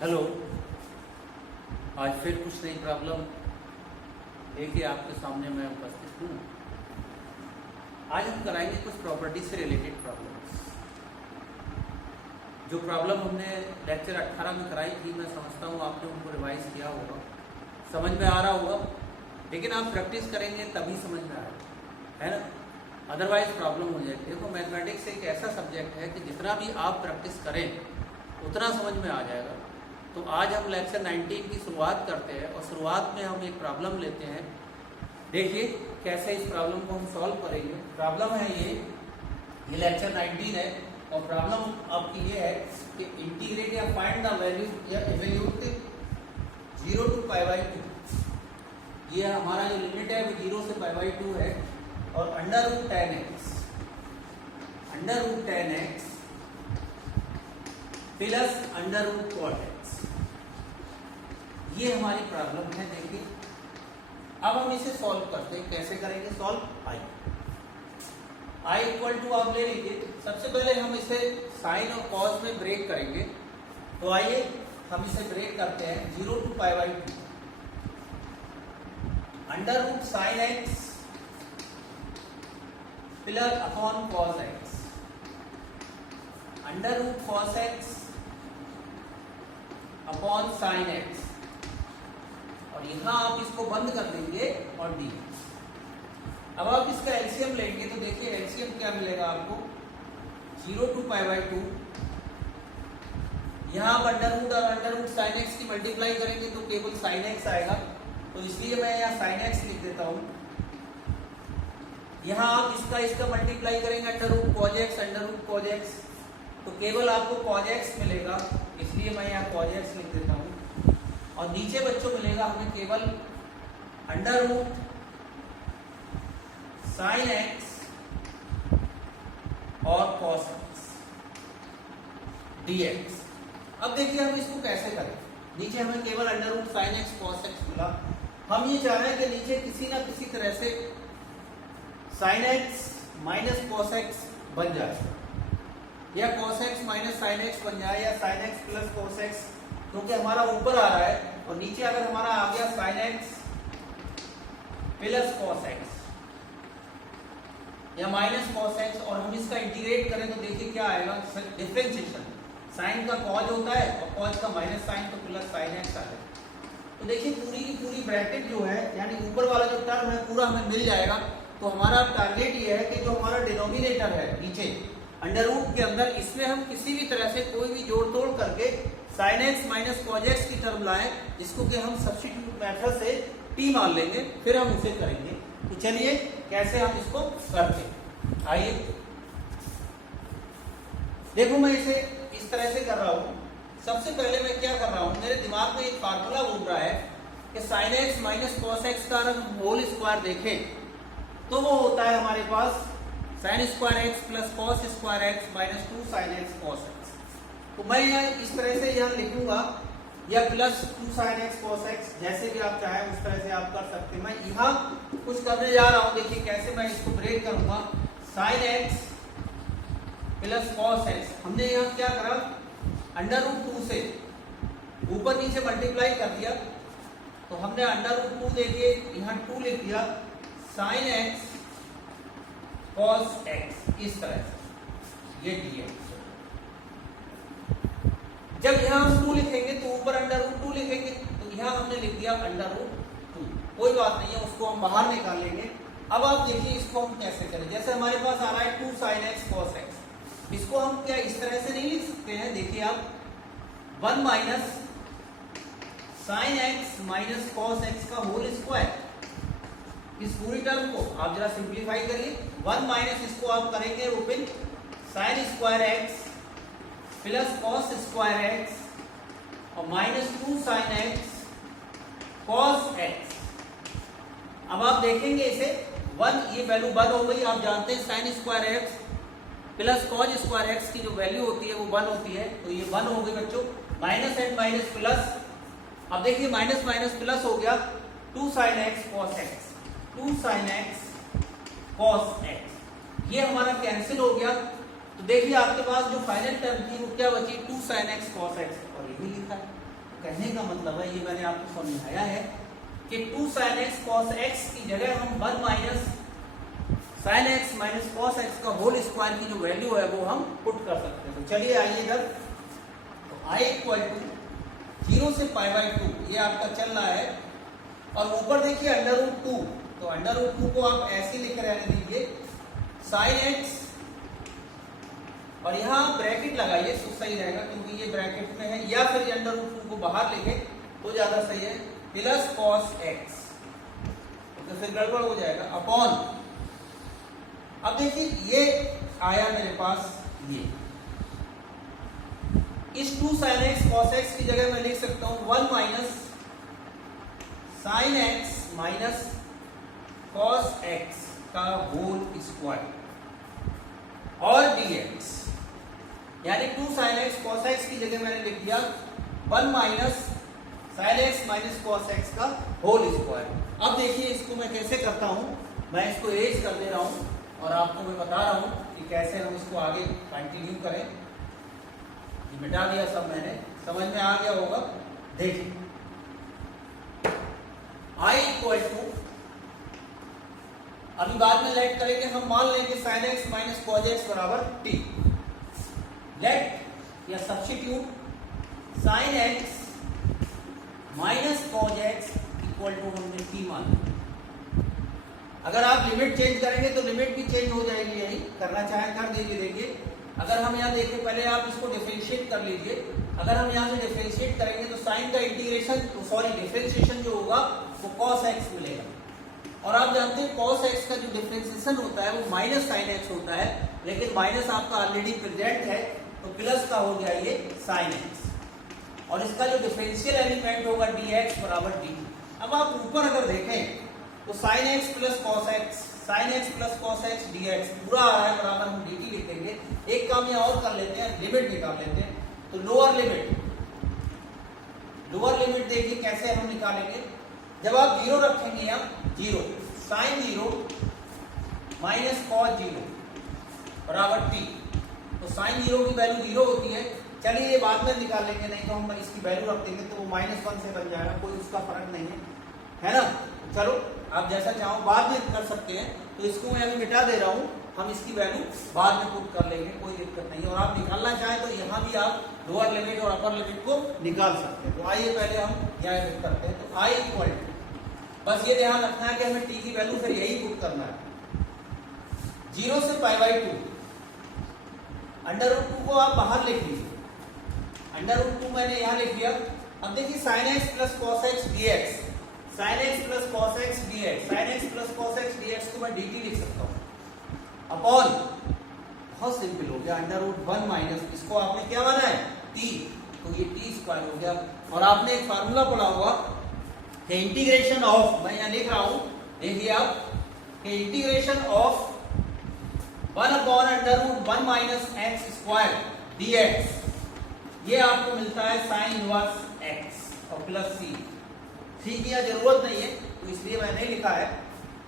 Hello. आज फिर कुछ नई प्रॉब्लम लेके आपके सामने मैं उपस्थित हूँ। आज हम कराएंगे कुछ प्रॉपर्टी से रिलेटेड प्रॉब्लम्स। जो प्रॉब्लम हमने लेक्चर 18 में कराई थी, मैं समझता हूँ आपने उनको रिवाइज किया होगा, समझ में आ रहा होगा, लेकिन आप प्रैक्टिस करेंगे तभी समझ में आएगा, है ना? अदरवाइज प्रॉब्लम हो जाएगी। देखो, मैथमेटिक्स एक ऐसा सब्जेक्ट है कि जितना भी आप प्रैक्टिस करें उतना समझ में आ जाएगा। तो आज हम लेक्चर 19 की शुरुआत करते हैं और शुरुआत में हम एक प्रॉब्लम लेते हैं। देखिए कैसे इस प्रॉब्लम को हम सॉल्व करेंगे। प्रॉब्लम है ये लेक्चर 19 है और प्रॉब्लम आपकी ये है कि इंटीग्रेट या फाइंड द वैल्यू या इवैल्यूएट 0 to π/2। ये हमारा जो लिमिट है वो 0 से π/2 है और √10x प्लस √cot x, ये हमारी प्रॉब्लम है। देखिए अब हम इसे सॉल्व करते हैं। कैसे करेंगे सॉल्व? आई इक्वल टू आप ले लीजिए। सबसे पहले हम इसे साइन और कॉस में ब्रेक करेंगे। तो आइए हम इसे ब्रेक करते हैं। 0 to π/2 √sin x plus upon cos x √cos x upon sin x, और यहां आप इसको बंद कर देंगे और डी। अब आप इसका एलसीएम लेंगे तो देखिए एलसीएम क्या मिलेगा आपको। 0 to π/2, यहां आप √√ और √sin x की मल्टीप्लाई करेंगे तो केवल sin x आएगा, तो इसलिए मैं यहाँ sin x लिख देता हूं। यहां आप इसका मल्टीप्लाई करेंगे √cos x तो केवल आपको cos x मिलेगा, इसलिए मैं यहाँ cos x लिख देता हूं। और नीचे बच्चों मिलेगा हमें केवल √sin x और cos x dx। अब देखिए हम इसको कैसे करें। नीचे हमें केवल √sin x cos x मिला। हम ये चाह रहे हैं कि नीचे किसी ना किसी तरह से sin x minus cos x बन जाए, या cos x minus sin x बन जाए, या sin x plus cos x, क्योंकि हमारा ऊपर आ रहा है और नीचे अगर हमारा आ गया sin x plus cos x या माइनस cos x और हम इसका इंटीग्रेट करें तो देखिए क्या आएगा। डिफरेंशिएशन, साइन का cos होता है और cos का माइनस साइन तो प्लस sin x आएगा। तो देखिए पूरी की पूरी ब्रैकेट जो है, यानी ऊपर वाला जो टर्म है पूरा हमें मिल जाएगा। तो हमारा टारगेट ये है कि जो हमारा डिनोमिनेटर है नीचे अंडर रूट के अंदर, इसमें हम किसी भी तरह से कोई भी जोड़ तोड़ करके sin x minus cos x की टर्म लाएं, जिसको कि हम सब्स्टिट्यूट मेथड से t मान लेंगे, फिर हम उसे करेंगे। तो चलिए कैसे हम इसको करते हैं। आइए देखो, मैं इसे इस तरह से कर रहा हूं। सबसे पहले मैं क्या कर रहा हूं, मेरे दिमाग में एक फार्मूला घूम रहा है कि sin x minus cos x का अगर हम होल स्क्वायर देखें तो वो होता है हमारे पास sin square x plus cos square x minus 2 sin x cos x। तो मैं यहाँ इस तरह से यहाँ लिखूंगा, या plus 2 sin x cos x, जैसे भी आप चाहें उस तरह से आप कर सकते हैं। मैं यहाँ कुछ करने जा रहा हूँ। देखिए कैसे मैं इसको ब्रेक करूंगा। sin x plus cos x, हमने यहाँ क्या करा, √2 से ऊपर नीचे मल्टीप्लाई कर दिया, तो हमने √2 देखिए यहाँ 2 लिख दिया, sin x cos x, इस तरह से ये dx। जब यहाँ हम 2 लिखेंगे तो ऊपर √2 लिखेंगे, तो यहाँ हमने लिख दिया √2। कोई बात नहीं है, उसको हम बाहर निकाल लेंगे। अब आप देखिए इसको हम कैसे करें। जैसे हमारे पास आ रहा है 2 sin x cos x, इसको हम क्या इस तरह से नहीं लिख सकते हैं। देखिए आप 1 minus sin x minus cos x का होल स्क्वायर, इस पूरी टर्म को आप जरा सिंप्लीफाई करिए। 1 माइनस इसको आप करेंगे open, sin square x plus cos square x और minus 2 sin x cos x। अब आप देखेंगे इसे 1, ये वैल्यू 1 हो गई। आप जानते हैं sin square x plus cos square x की जो वैल्यू होती है वो 1 होती है, तो ये 1 हो गई बच्चों। माइनस एंड माइनस प्लस, अब देखिए माइनस माइनस प्लस हो गया, 2 sin x cos x, 2 sin x cos x, ये हमारा कैंसिल हो गया। तो देखिए आपके पास जो फाइनल टर्म थी वो क्या बची, 2 sin x cos x, और ये भी लिखा है। कहने का मतलब है, ये मैंने आपको समझाया है कि 2 sin x cos x की जगह हम 1 minus sin x minus cos x का होल स्क्वायर की जो वैल्यू है वो हम पुट कर सकते हैं। तो चलिए आइए इधर, तो i इक्वल टू 0 से पाई बाई 2 ये आपका चल रहा है, और ऊपर देखिए अंडर रूट 2, तो अंडर रूट 2 को आप ऐसे लिख रहने दीजिए sin x, और यहाँ ब्रैकेट लगाइए तो सही रहेगा क्योंकि ये ब्रैकेट में है, या फिर अंडर रूट 2 को बाहर लिखे तो ज्यादा सही है, प्लस cos x, तो फिर गड़बड़ हो जाएगा, अपॉन, अब देखिए ये आया मेरे पास, ये इस 2 sin x cos x की जगह मैं लिख सकता हूं 1 minus sin x minus cos x का होल स्क्वायर और dx, यानी 2 sin x cos x की जगह मैंने लिख दिया 1 minus sin x minus cos x का होल स्क्वायर। अब देखिए इसको मैं कैसे करता हूं, मैं इसको एज कर दे रहा हूं और आपको मैं बता रहा हूं कि कैसे हम इसको आगे कंटिन्यू करें। ये मिटा दिया सब मैंने, समझ में आ गया होगा। देखिए i इक्वल टू, अभी बाद में लेट करेंगे, हम मान लेंगे sin x minus cos x बराबर t, लेट या substitute sin x minus cos x equal to हमने t मान लिया। अगर आप लिमिट चेंज करेंगे तो लिमिट भी चेंज हो जाएगी, यही करना चाहे कर दीजिए। देखिए अगर हम यहाँ देखें, पहले आप इसको डिफरेंशिएट कर लीजिए, अगर हम यहाँ से डिफरेंशिएट करेंगे तो साइन का इंटीग्रेशन, सॉरी डिफरेंशिएशन जो होगा वो cos x मिलेगा, और आप जानते हैं cos x का जो डिफरेंशिएशन होता है वो माइनस sin x होता है, लेकिन माइनस आपका ऑलरेडी प्रेजेंट है तो प्लस का हो गया ये sin x, और इसका जो डिफरेंशियल एलिमेंट होगा dx बराबर dt। अब आप ऊपर अगर देखें तो sin x plus cos x, sin x plus cos x dx पूरा आ रहा है बराबर हम dt लिखेंगे। एक काम यहाँ और कर लेते हैं, लिमिट निकाल लेते हैं, तो लोअर लिमिट देखिए कैसे हम निकालेंगे, जब आप 0 रखेंगे यहाँ 0 sin 0 माइनस cos 0 बराबर t, तो sin 0 की वैल्यू 0 होती है। चलिए ये बाद में निकाल लेंगे, नहीं तो हम इसकी वैल्यू रख देंगे तो वो -1 से बन जाएगा, कोई उसका फर्क नहीं है ना। चलो आप जैसा चाहो बाद में कर सकते हैं, तो इसको मैं अभी मिटा दे रहा हूँ, हम इसकी वैल्यू बाद में पुट कर लेंगे, कोई दिक्कत नहीं है। और आप निकालना चाहें तो यहाँ भी आप लोअर लिमिट और अपर लिमिट को निकाल सकते हैं। तो आइए पहले हम यहाँ पुट करते हैं, तो i इक्वल टू, बस ये ध्यान रखना है कि हमें t की वैल्यू फिर यही पुट करना है, 0 से पाई बाई 2, अंडर रूट 2 को आप बाहर लिख लीजिए, अंडर रूट 2 मैंने यहाँ लिख दिया। अब देखिए sin x plus cos x dx, sin x plus cos x dx, sin x plus cos x dx को मैं dt लिख सकता हूँ, अपॉन, बहुत सिंपल हो गया, अंडर रूट 1 माइनस, इसको आपने क्या माना है t, तो ये t स्क्वायर हो गया। और आपने एक फार्मूला पढ़ा होगा कि इंटीग्रेशन ऑफ, मैं यहाँ लिख रहा हूँ, देखिए आप, कि integration of 1 upon under root 1 minus x square dx, ये आपको मिलता है साइन इनवर्स x और प्लस c। सी की जरूरत नहीं है तो इसलिए मैंने लिखा है।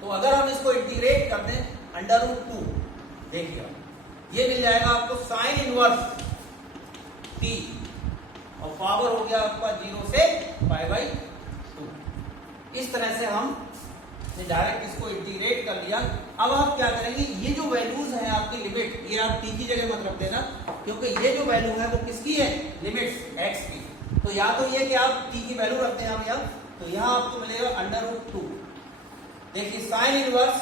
तो अगर हम इसको इंटीग्रेट कर दें अंडर रूट 2, देखिए ये मिल जाएगा आपको साइन इनवर्स t, और पावर हो गया आपका 0 से पाई बाई 2। इस तरह से हम डायरेक्ट इसको इंटीग्रेट कर लिया। अब आप क्या करेंगे, ये जो वैल्यूज है आपकी लिमिट, ये आप t की जगह मत रख देना, क्योंकि ये जो वैल्यू है वो किसकी है, लिमिट x की। तो या तो ये कि आप t की वैल्यू रखते हैं, हम यहाँ, तो यहाँ आपको मिलेगा अंडर रूट 2। देखिए साइन इनवर्स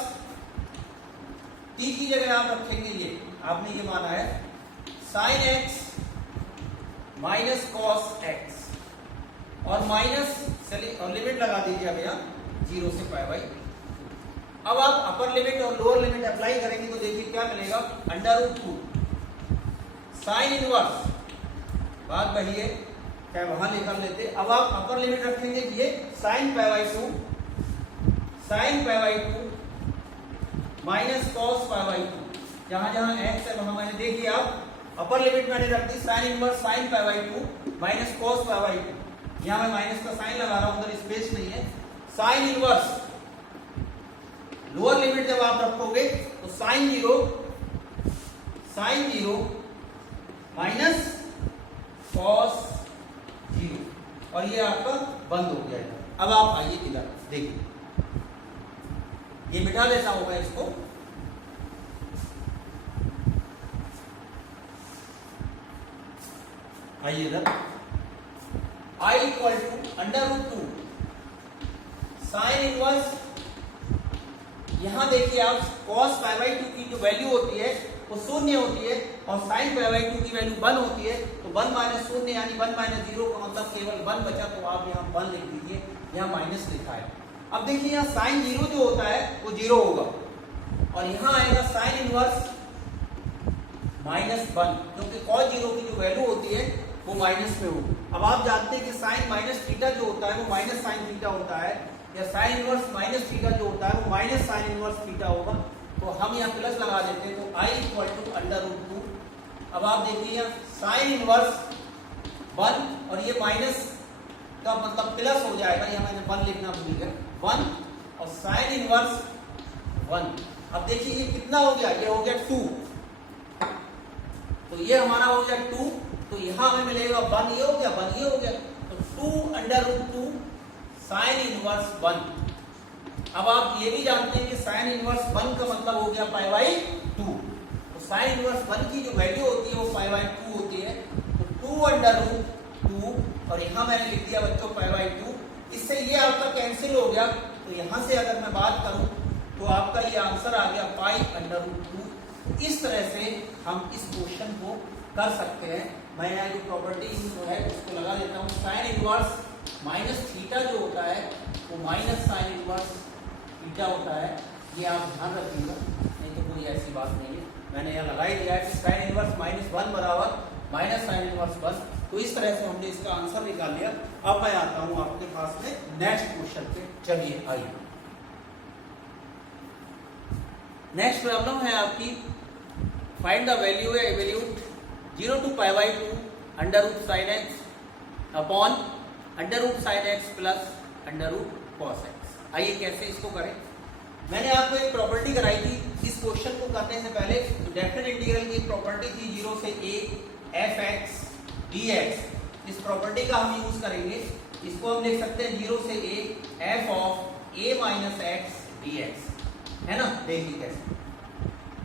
t की जगह आप रखेंगे, ये आपने ये माना है sine x minus cos x, और माइनस, चलिए और लिमिट लगा दीजिए अब यहाँ 0 से पाई बाई। अब आप अपर लिमिट और लोअर लिमिट अप्लाई करेंगे तो देखिए क्या मिलेगा, अंडर रूट 2 साइन इनवर्स, बात वही है, क्या वहां निकाल लेते। अब आप अपर लिमिट रखेंगे ये sign pi by 2, sign pi by 2 minus cos pi by 2, जहां जहां x है वहां मैंने देख लिया। आप अपर लिमिट मैंने रख दी sine inverse sine pi by 2 minus cos pi by 2, यहां मैं माइनस का साइन लगा रहा हूं, उधर स्पेस नहीं है। साइन इनवर्स लोअर लिमिट जब आप रखोगे तो साइन 0 माइनस कॉस 0, और ये आपका बंद हो गया है। अब आप आइए इधर देखिए, ये मिटा लेता हूं मैं इसको। आइए इधर, I equal to √2 sine inverse, यहां देखिए आप cos π/2 की जो वैल्यू होती है वो शून्य होती है और sin π/2 की वैल्यू 1 होती है, तो 1 माइनस शून्य यानी 1 माइनस 0 का मतलब केवल 1 बचा, तो आप यहाँ 1 लिख दीजिए, यहाँ माइनस लिखा है। अब देखिए यहाँ sin 0 जो होता है वो 0 होगा और यहाँ आएगा sin इनवर्स -1, क्योंकि cos 0 की जो वैल्यू होती है वो माइनस में होगी। अब आप जानते हैं कि साइन माइनस थीटा जो होता है वो माइनस साइन थीटा होता है, या साइन इनवर्स माइनस थीटा जो होता है वो माइनस साइन इनवर्स थीटा होगा, तो हम यहाँ प्लस लगा देते हैं, तो I इक्वल टू √2। अब आप देखिए यहाँ साइन इनवर्स 1 और ये माइनस का मतलब प्लस हो जाएगा, यहाँ मैंने 1 लिखना भूल गया, 1 और साइन इनवर्स 1। अब देखिए ये कितना हो गया, ये हो गया 2, तो ये हमारा हो गया 2, तो यहाँ हमें मिलेगा 1, ये हो गया 1, ये हो गया, तो 2 √2 साइन इनवर्स 1। अब आप ये भी जानते हैं कि साइन इनवर्स 1 का मतलब हो गया π/2, तो साइन इनवर्स 1 की जो वैल्यू होती है वो π/2 होती है, तो 2 √2 और यहाँ मैंने लिख दिया बच्चों π/2, इससे ये आपका कैंसिल हो गया, तो यहाँ से अगर मैं बात करूँ तो आपका ये आंसर आ गया π/2। इस तरह से हम इस क्वेश्चन को कर सकते हैं। मैं यहाँ जो प्रॉपर्टी जो है उसको लगा देता हूँ, साइन इनवर्स माइनस थीटा जो होता है वो माइनस साइन इनवर्स थीटा होता है, ये आप ध्यान रखिएगा, नहीं तो कोई ऐसी बात नहीं है। मैंने यहाँ लगा ही दिया है कि साइन इनवर्स -1 बराबर माइनस साइन इनवर्स 1, तो इस तरह से हमने इसका आंसर निकाल लिया। अब मैं आता हूँ आपके पास में नेक्स्ट क्वेश्चन पे, चलिए आइए। नेक्स्ट प्रॉब्लम है आपकी, find the value evaluate 0 to π/2 √sin x upon √sin x plus √cos x। आइए कैसे इसको करें। मैंने आपको एक प्रॉपर्टी कराई थी इस क्वेश्चन को करने से पहले, तो डेफिनेट इंटीग्रल की प्रॉपर्टी थी 0 से a f(x) dx। इस प्रॉपर्टी का हम यूज करेंगे, इसको हम लिख सकते हैं 0 से a f of a minus x dx, है ना। देखिए कैसे,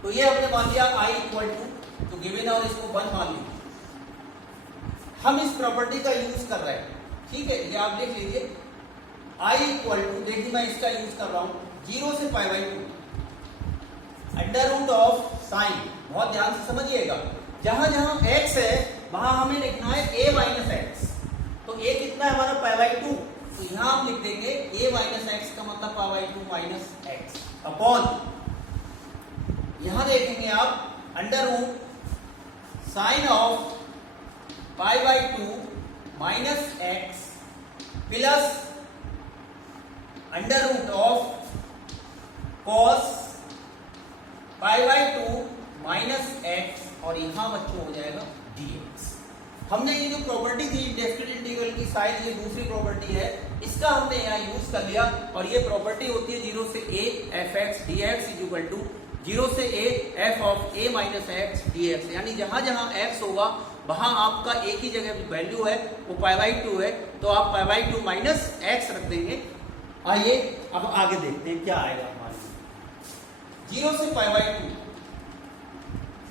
तो ये हमने मान लिया I इक्वल टू, तो गिवन है और इसको 1 मान लीजिए। हम इस प्रॉपर्टी का यूज कर रहे हैं, ठीक है, ये आप देख लीजिए। I इक्वल टू, देखिए मैं इसका यूज कर रहा हूं 0 से π/2 अंडर रूट ऑफ साइन, बहुत ध्यान से समझिएगा, जहां जहां x है वहां हमें लिखना है a माइनस एक्स, तो a कितना है हमारा π/2, तो यहां हम लिख देंगे a माइनस एक्स का मतलब π/2 माइनस एक्स अपॉन, यहां देखेंगे आप under root sine of π/2 minus x plus under root of cos π/2 minus x और यहां बच्चों हो जाएगा dx। हमने ये जो प्रॉपर्टी थी डेफिनेट इंटीग्रल की साइड, ये दूसरी प्रॉपर्टी है, इसका हमने यहाँ यूज कर लिया, और ये प्रॉपर्टी होती है 0 से a f(x) dx is equal to 0 से a f of a minus x dx, यानी जहां जहां x होगा वहां आपका a की जगह वैल्यू है वो π/2 है, तो आप π/2 माइनस x रख देंगे। आइए अब आगे देखते हैं क्या आएगा हमारे 0 से π/2।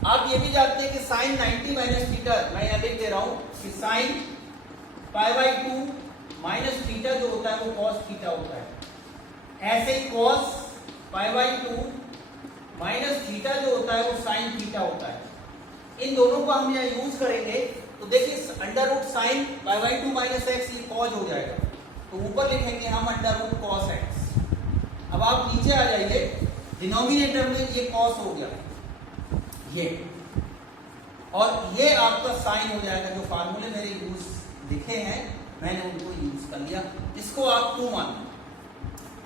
आप ये भी जानते हैं कि साइन 90 माइनस थीटा, मैं यहाँ लिख दे रहा हूं कि साइन π/2 माइनस थीटा जो होता है वो कॉस थीटा होता है, ऐसे ही कॉस π/2 माइनस थीटा जो होता है वो साइन थीटा होता है। इन दोनों को हम यहाँ यूज करेंगे, तो देखिए under root sine π/2 minus x, ये कॉज हो जाएगा, तो ऊपर लिखेंगे हम अंडर रूट कॉस एक्स। अब आप नीचे आ जाइए, डिनोमिनेटर में ये कॉस हो गया ये, और ये आपका साइन हो जाएगा। जो फार्मूले मेरे यूज लिखे हैं मैंने उनको यूज कर लिया, इसको आप 2 मान।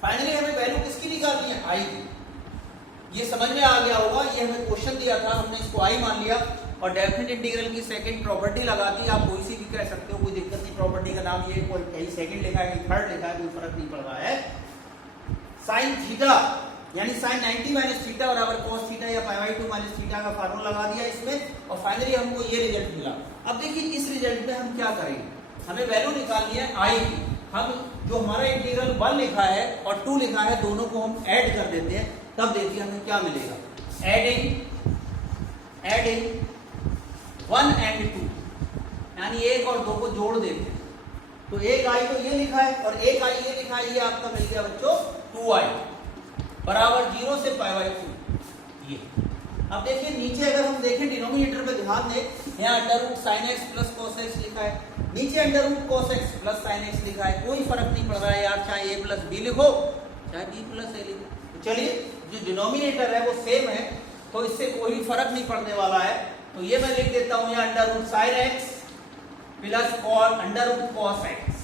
फाइनली हमें वैल्यू किसकी निकालनी है, आई की। ये समझ में आ गया होगा, ये हमें क्वेश्चन दिया था, हमने इसको आई मान लिया और डेफिनेट इंटीग्रल की सेकंड प्रॉपर्टी लगा दी। आप कोई सी भी कह सकते हो, कोई दिक्कत नहीं, प्रॉपर्टी का नाम ये, कोई कहीं सेकंड लिखा है कहीं थर्ड लिखा है, कोई फर्क नहीं पड़ रहा है। साइन थीटा यानी साइन 90 माइनस थीटा बराबर कॉस थीटा या π/2 माइनस थीटा का फार्मूला लगा दिया इसमें, और फाइनली हमको ये रिजल्ट मिला। अब देखिए इस रिजल्ट में हम क्या करेंगे, हमें वैल्यू निकालनी है आई की। हम जो हमारा इंटीग्रल 1 लिखा है और 2 लिखा है, दोनों को हम ऐड कर देते हैं, तब देखिए हमें क्या मिलेगा। एडिंग 1 and 2, यानी 1 और 2 को जोड़ देते हैं, तो एक आई तो ये लिखा है और एक आई ये लिखा है, ये आपका मिल गया बच्चों 2i बराबर 0 से π/2 ये। अब देखिए नीचे अगर हम देखें डिनोमिनेटर पे ध्यान दें, यहाँ under root sine x plus cos x लिखा है, नीचे under root cos x plus sine x लिखा है, कोई फर्क नहीं पड़ रहा है यार, चाहे a प्लस बी लिखो चाहे b प्लस a लिखो। तो चलिए जो डिनोमिनेटर है वो सेम है, तो इससे कोई फर्क नहीं पड़ने वाला है, तो ये मैं लिख देता हूँ यहाँ under root sine x plus under root cos x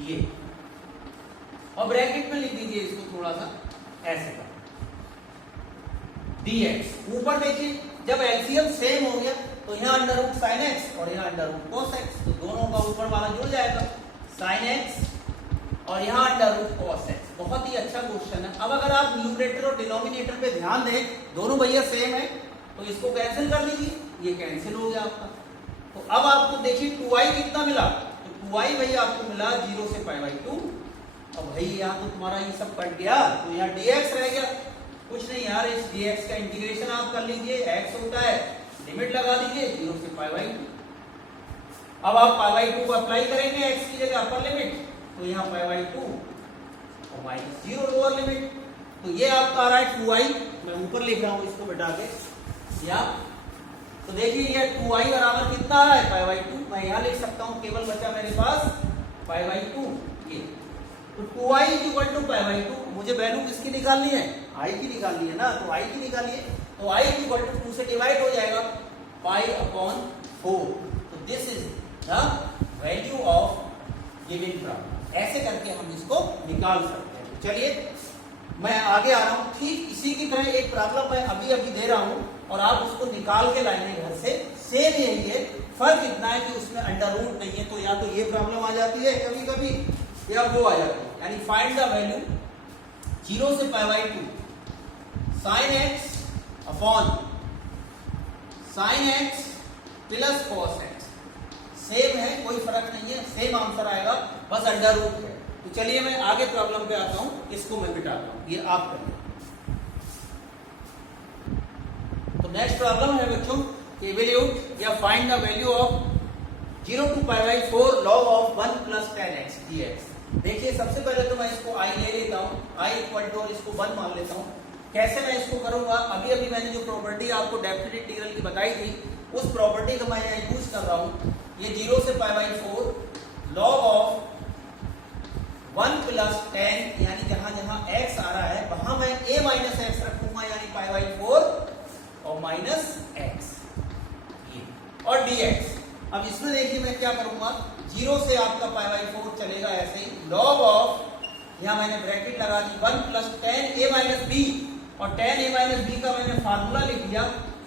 ये, और ब्रैकेट में लिख दीजिए इसको थोड़ा सा ऐसे का dx। ऊपर देखिए जब एलसीएम सेम हो गया तो यहाँ अंडर रूट साइन एक्स और यहाँ अंडर रूट कॉस एक्स, तो दोनों का ऊपर वाला जुड़ जाएगा साइन एक्स और यहाँ अंडर रूट कॉस एक्स। बहुत ही अच्छा क्वेश्चन है। अब अगर आप न्यूमरेटर और डिनोमिनेटर पे ध्यान दें, दोनों भैया सेम है, तो इसको कैंसिल कर दीजिए, ये कैंसिल हो गया आपका। तो अब आपको देखिए 2i कितना मिला, तो 2i भैया आपको मिला 0 से π/2। अब भाई यहाँ तो तुम्हारा ये सब कट गया, तो यहाँ dx रह गया। कुछ नहीं यार, इस dx का इंटीग्रेशन आप कर लीजिए, x होता है, लिमिट लगा दीजिए 0 से π/2। अब आप π/2 को अप्लाई करेंगे x की जगह अपर लिमिट, तो यहाँ π/2 और -0 लोअर लिमिट, तो ये आपका आ रहा है 2i। मैं ऊपर लिख रहा हूँ इसको बिठा के या, तो देखिए ये 2i बराबर कितना है π/2। मैं यहाँ लिख सकता हूँ, केवल बचा मेरे पास π/2 ये, तो 2i = π/2। मुझे वैल्यू किसकी निकालनी है, i की निकालनी है ना, तो i की निकालिए, तो i = 2 से डिवाइड हो जाएगा π/4। तो this is the value of given problem. ऐसे करके हम इसको निकाल सकते हैं। चलिए मैं आगे आ रहा हूँ, ठीक इसी की तरह एक प्रॉब्लम मैं अभी दे रहा हूँ और आप उसको निकाल के लाएंगे घर से, सेम यही है, फर्क इतना है कि उसमें अंडर रूट नहीं है, तो या तो ये प्रॉब्लम आ जाती है कभी कभी या वो आ जाती है, यानी फाइंड द वैल्यू 0 से π/2 sine x upon sine x plus cos x. Same है, कोई फर्क नहीं है, सेम आंसर आएगा, बस अंडर रूट है। तो चलिए मैं आगे प्रॉब्लम पे आता हूं, इसको मैं मिटाता हूं, ये आप करिए। तो नेक्स्ट प्रॉब्लम है बच्चों, इवैल्यूएट या find the value of 0 to π/4 log of 1 + tan x dx। देखिए सबसे पहले तो मैं इसको i ले लेता हूँ, i = और इसको 1 मान लेता हूँ। कैसे मैं इसको करूंगा, अभी मैंने जो प्रॉपर्टी आपको डेफिनेट इंटीग्रल की बताई थी, उस प्रॉपर्टी का मैं यहाँ यूज कर रहा हूँ। ये 0 से π/4 log of 1 + tan, यानी जहां जहां x आ रहा है वहां मैं a - x रखूंगा, यानी π/4 और -x और dx। अब इसमें देखिए मैं क्या करूंगा, 0 से आपका π/4 चलेगा ऐसे ही, log of, यहाँ मैंने ब्रैकेट लगा दी, 1 + tan a - b, और tan a - b का मैंने फार्मूला लिख दिया,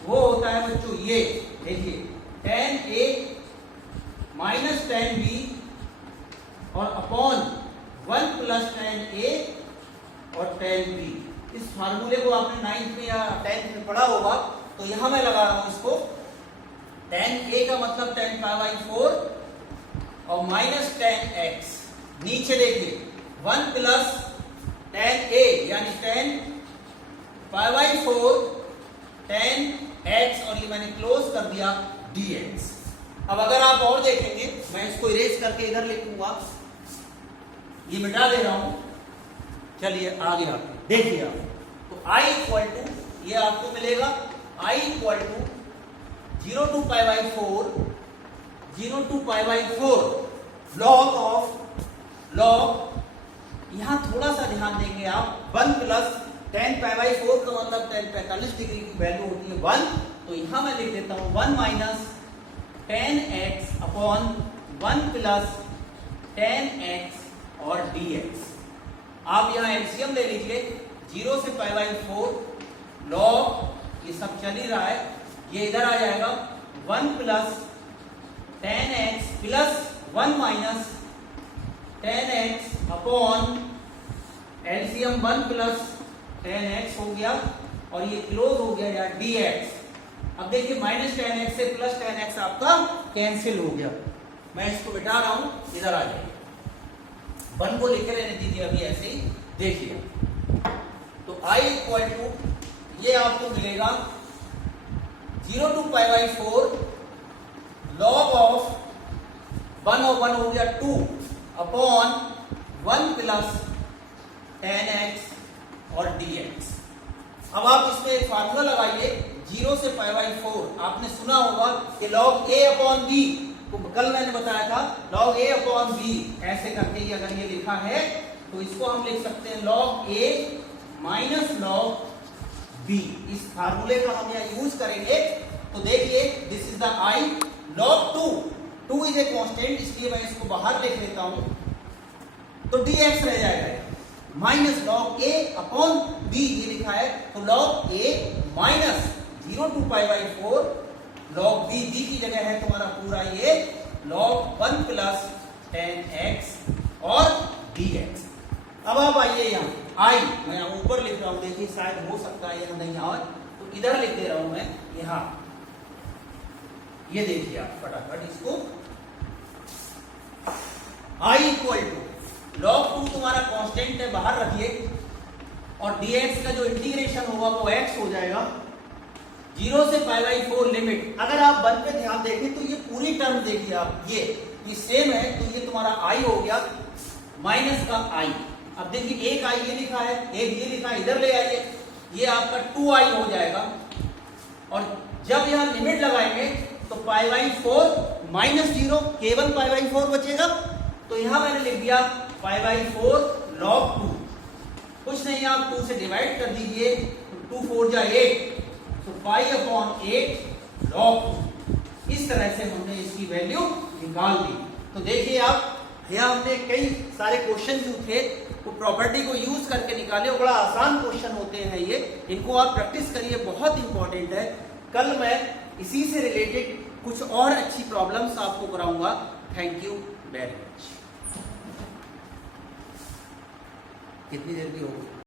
वो होता है बच्चों ये देखिए tan a - tan b और अपॉन 1 + tan a और tan b। इस फार्मूले को आपने 9th में या 10th में पढ़ा होगा, तो यहां मैं लगा रहा हूं इसको। tan a का मतलब tan π/4 और -tan x। नीचे देखिए 1 + tan a यानी tan π/4 tan x, और ये मैंने क्लोज कर दिया dx। अब अगर आप और देखेंगे, मैं इसको इरेज करके इधर लिखूंगा, ये मिटा दे रहा हूं। चलिए आगे आते देखिए आप, तो i = ये आपको मिलेगा i = 0 to π/4 log of यहां थोड़ा सा ध्यान देंगे आप, 1 + tan π/4 का मतलब tan 45 डिग्री की वैल्यू होती है 1, तो यहां मैं लिख देता हूं 1 - tan x upon 1 + tan x और dx। आप यहां एलसीएम ले लीजिए, 0 से π/4 log, ये सब चल ही रहा है, ये इधर आ जाएगा 1 + tan x plus 1 - tan x upon LCM 1 + tan x हो गया, और ये क्लोज हो गया यार dx। अब देखिए -tan x से +tan x आपका कैंसिल हो गया, मैं इसको बिठा रहा हूं, इधर आ जाइए, 1 को लिखे रहने दीजिए अभी ऐसे ही। देखिए तो I इक्वल टू ये आपको मिलेगा 0 to pi by 4 log of 1 और 1 हो गया 2 अपॉन 1 प्लस 10x और dx। अब आप इसमें एक फार्मूला लगाइए 0 से पाई बाई 4। आपने सुना होगा कि लॉग a अपॉन b, तो कल मैंने बताया था लॉग a अपॉन b ऐसे करके ही अगर ये लिखा है तो इसको हम लिख सकते हैं log a minus log b। इस फार्मूले का हम यहाँ यूज करेंगे। तो देखिए this is the i log 2 is a constant, इसलिए मैं इसको बाहर लिख लेता हूं, तो dx रह जाएगा minus log a upon b ये लिखा है, तो log a minus 0 to pi by 4 log b की जगह है तुम्हारा पूरा ये लॉग 1 प्लस 10x और dx। अब आप आइए यहाँ i मैं यहाँ ऊपर लिख रहा हूं, देखिए शायद हो सकता है यहाँ नहीं आए तो इधर लिख दे रहा हूं मैं यहाँ। ये देखिए आप फटाफट इसको i इक्वल टू लॉग 2 तुम्हारा कांस्टेंट है, बाहर रखिए, और dx का जो इंटीग्रेशन होगा वो x हो जाएगा 0 से पाई बाई 4 लिमिट। अगर आप 1 पे ध्यान देखें तो ये पूरी टर्म देखिए आप, ये सेम है, तो ये तुम्हारा i हो गया माइनस का i। अब देखिए एक i ये लिखा है, एक ये लिखा है, इधर ले आइए, ये आपका 2i हो जाएगा, और जब यहां लिमिट लगाएंगे तो पाई बाई 4 माइनस 0 केवल पाई बाई 4 बचेगा, तो यहां मैंने लिख दिया पाई बाई 4 लॉग 2। कुछ नहीं, आप 2 से डिवाइड कर दीजिए, तो 2 4 जा 8, तो पाई अपॉन 8 लॉग 2। इस तरह से हमने इसकी वैल्यू निकाल दी। तो देखिए आप यहाँ हमने कई सारे क्वेश्चन जो थे वो प्रॉपर्टी को यूज करके निकाले, बड़ा आसान क्वेश्चन होते हैं ये, इनको आप प्रैक्टिस करिए, बहुत इंपॉर्टेंट है। कल मैं इसी से रिलेटेड कुछ और अच्छी प्रॉब्लम्स आपको कराऊंगा। Thank you very much. कितनी देर की हो गई?